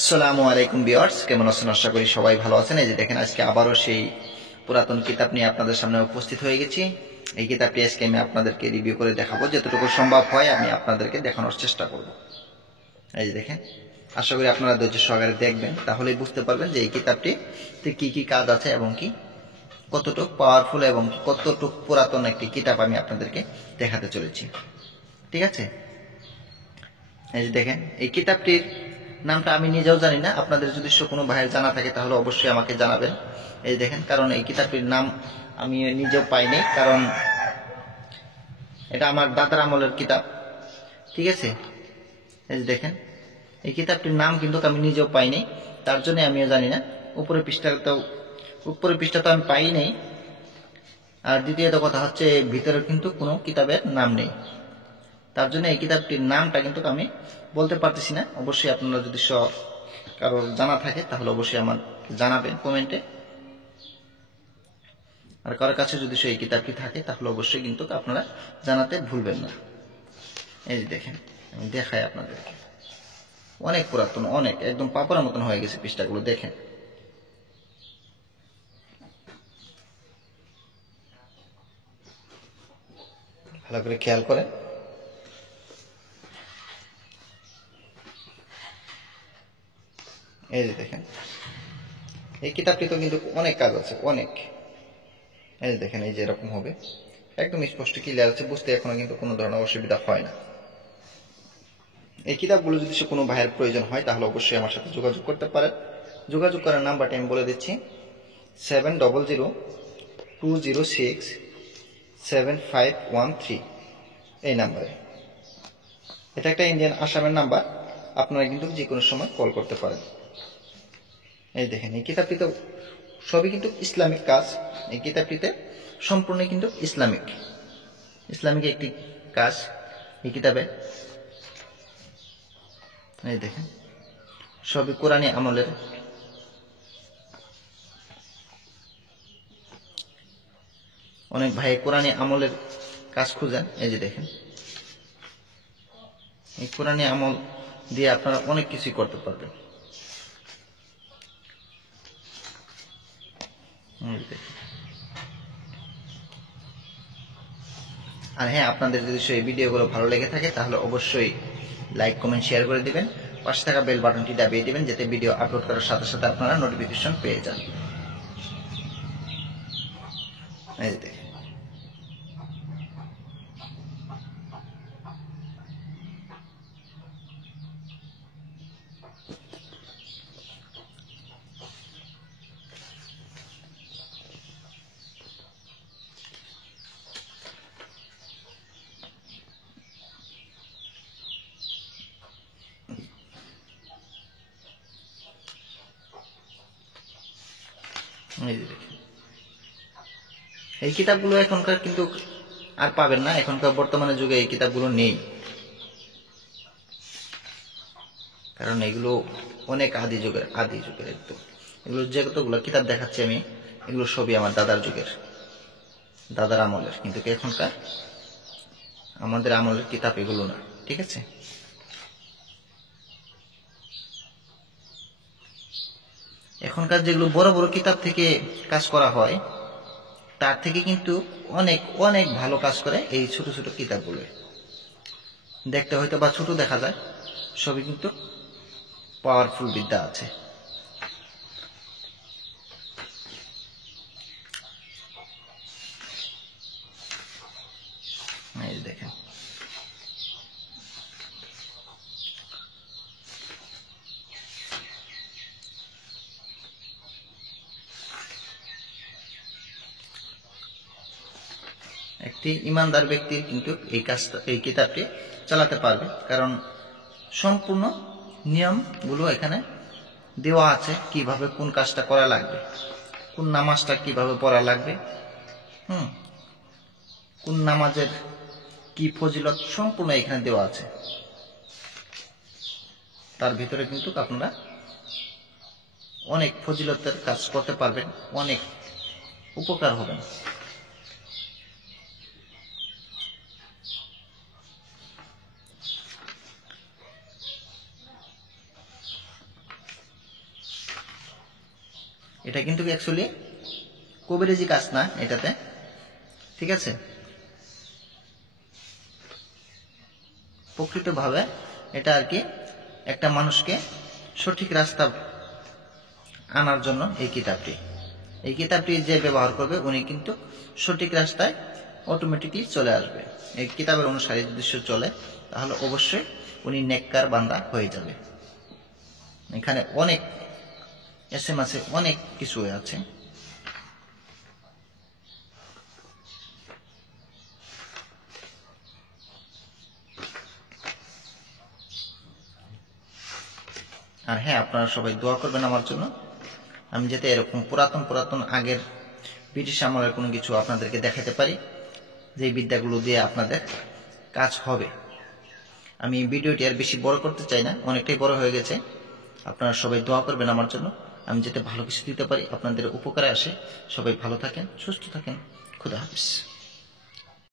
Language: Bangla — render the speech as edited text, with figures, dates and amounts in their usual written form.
আসসালামু আলাইকুম ভিউয়ার্স, কেমন আছেন? আশা করি সবাই ভালো আছেন। এই যে দেখেন, আজকে আবারও সেই পুরাতন কিতাব নিয়ে আপনাদের সামনে উপস্থিত হয়ে গেছি। এই কিতাবটি আজকে আমি আপনাদেরকে রিভিউ করে দেখাবো, যতটুকু সম্ভব হয় আমি আপনাদেরকে দেখানোর চেষ্টা করব। এই যে দেখেন, আশা করি আপনারা ধৈর্য সহকারে দেখবেন, তাহলেই বুঝতে পারবেন যে এই কিতাবটিতে কি কি কাজ আছে এবং কি কতটুকু পাওয়ারফুল এবং কতটুকু পুরাতন একটি কিতাব আমি আপনাদেরকে দেখাতে চলেছি। ঠিক আছে, এই যে দেখেন, এই কিতাবটির নামটা আমি নিজেও জানি না। আপনাদের যদি কোনো ভাইয়ের জানা থাকে তাহলে অবশ্যই আমাকে জানাবেন। এই দেখেন, কারণ এই কিতাবটির নাম আমি নিজেও পাইনি, কারণ এটা আমার দাদার আমলের কিতাব। ঠিক আছে, এই যে দেখেন, এই কিতাবটির নাম কিন্তু আমি নিজেও পাইনি, তার জন্য আমিও জানি না। উপরের পৃষ্ঠা তো আমি পাইনি। আর দ্বিতীয়ত কথা হচ্ছে, ভিতরে কিন্তু কোনো কিতাবের নাম নেই, তার জন্য এই কিতাবটির নামটা কিন্তু আমি বলতে পারতেছি না। অবশ্যই আপনারা যদি কারোর জানা থাকে তাহলে অবশ্যই আমার জানাবেন কমেন্টে। আর কারোর কাছে যদি এই কিতাবটি থাকে তাহলে অবশ্যই কিন্তু আপনারা জানাতে ভুলবেন না। এই যে দেখেন, আমি দেখাই আপনাদেরকে, অনেক পুরাতন, অনেক একদম পাপড়ার মতন হয়ে গেছে পৃষ্ঠাগুলো। দেখেন, ভালো করে খেয়াল করেন। এই যে দেখেন, এই কিতাবটি তো কিন্তু অনেক কাজ আছে, অনেক। এই যে দেখেন, এই যে এরকম হবে, একদম স্পষ্ট ক্লিয়ার আছে, বুঝতে এখনো কিন্তু কোনো ধরনের অসুবিধা হয় না। এই কিতাবগুলো যদি কোনো ভাইয়ের প্রয়োজন হয় তাহলে অবশ্যই আমার সাথে যোগাযোগ করতে পারেন। যোগাযোগ করার নাম্বারটি আমি বলে দিচ্ছি, 7002067513, এই নাম্বারে। এটা একটা ইন্ডিয়ান আসামের নাম্বার, আপনারা কিন্তু যে কোনো সময় কল করতে পারেন। এই দেখেন, এই কিতাবটি তো সবই কিন্তু ইসলামিক কাজ। এই কিতাবটিতে সম্পূর্ণ কিন্তু ইসলামিক একটি কাজ এই কিতাবে। এই দেখেন, সবই কোরআনী আমলের। অনেক ভাই কোরআনী আমলের কাজ খুঁজেন। এই যে দেখেন, এই কোরআনী আমল দিয়ে আপনারা অনেক কিছুই করতে পারবেন। আর হ্যাঁ, আপনাদের যদি সেই ভিডিওগুলো ভালো লেগে থাকে তাহলে অবশ্যই লাইক, কমেন্ট, শেয়ার করে দিবেন। পাশে থাকা বেল বাটনটি দাবিয়ে দিবেন, যাতে ভিডিও আপলোড করার সাথে সাথে আপনারা নোটিফিকেশন পেয়ে যান। এই দেখেন, এই কিতাবগুলো এখনকার কিন্তু আর পাবেন না, এখনকার বর্তমানে যুগে এই কিতাবগুলো নেই, কারণ এগুলো অনেক আদি যুগের একদম। এগুলো যতগুলো কিতাব দেখাচ্ছি আমি, এগুলো সবই আমার দাদার আমলের, কিন্তু এখনকার আমাদের আমলের কিতাব এগুলো না। ঠিক আছে, এখনকার যেগুলো বড় বড় কিতাব থেকে কাজ করা হয় তার থেকে কিন্তু অনেক অনেক ভালো কাজ করে এই ছোট ছোট কিতাবগুলো। দেখতে হয়তো বা ছোট দেখা যায়, সবই কিন্তু পাওয়ারফুল বিদ্যা আছে। এই দেখেন, একটি ইমানদার ব্যক্তির কিন্তু এই কিতাবটি চালাতে পারবে, কারণ সম্পূর্ণ নিয়মগুলো এখানে দেওয়া আছে, কিভাবে কোন কাজটা করা লাগবে, কোন নামাজটা কিভাবে পড়া লাগবে, কোন নামাজের কি ফজিলত, সম্পূর্ণ এখানে দেওয়া আছে। তার ভিতরে কিন্তু আপনারা অনেক ফজিলতের কাজ করতে পারবেন, অনেক উপকার হবেন। এটা কিন্তু অ্যাকচুয়ালি কবিরাজি কাজ না এটাতে, ঠিক আছে। প্রকৃতভাবে এটা আর কি একটা মানুষকে সঠিক রাস্তা আনার জন্য এই কিতাবটি যে ব্যবহার করবে উনি কিন্তু সঠিক রাস্তায় অটোমেটিকলি চলে আসবে। এই কিতাবের অনুসারে যদি সে চলে তাহলে অবশ্যই উনি নেককার বান্দা হয়ে যাবে। এখানে অনেক এসএম আছে, অনেক কিছু আছে। আর হ্যাঁ, আপনারা সবাই দোয়া করবেন আমার জন্য, আমি যাতে এরকম পুরাতন আগের ব্রিটিশ আমলের কোনো কিছু আপনাদেরকে দেখাতে পারি, যে বিদ্যাগুলো দিয়ে আপনাদের কাজ হবে। আমি ভিডিওটি আর বেশি বড় করতে চাই না, অনেকটাই বড় হয়ে গেছে। আপনারা সবাই দোয়া করবেন আমার জন্য, আমি যাতে ভালো কিছু দিতে পারি, আপনাদের উপকারে আসে। সবাই ভালো থাকেন, সুস্থ থাকেন, খুদা হাফেজ।